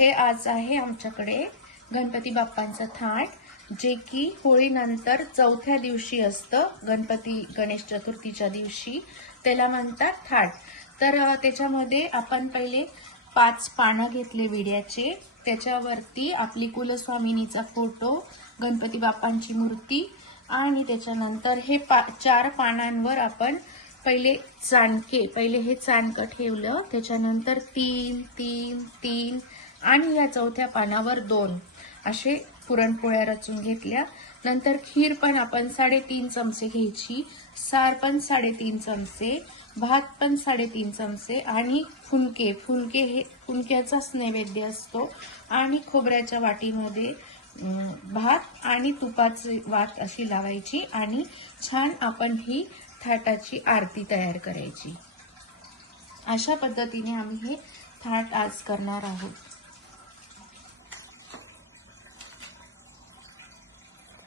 हे आज आहे आमच्याकडे गणपती बाप्पांचं थाट, जे की होळीनंतर चौथ्या दिवशी असतं. गणेश चतुर्थीच्या दिवशी त्याला म्हणतात थाट. तर त्याच्यामध्ये आपण पहिले 5 पानं घेतले विड्याचे, त्याच्यावरती आपली कुलस्वामिनीचा फोटो, गणपती बाप्पांची मूर्ती आणि त्याच्यानंतर हे 4 पानांवर आपण पहिले हे चाणकं ठेवलं. त्याच्यानंतर 3 3 3 आणि या चौथ्या पानावर 2 असे पुरणपोळ्या रचून घेतल्या. नंतर खीर पण आपण 3.5 चमचे घ्यायची, सार पण 3.5 चमचे, भात पण 3.5 चमचे आणि फुनके हे फुनक्याचाच नैवेद्य असतो. आणि खोबऱ्याच्या वाटीमध्ये भात आणि तुपाची वात अशी लावायची आणि छान आपण ही थाटाची आरती तयार करायची. अशा पद्धतीने आम्ही हे थाट आज करणार आहोत.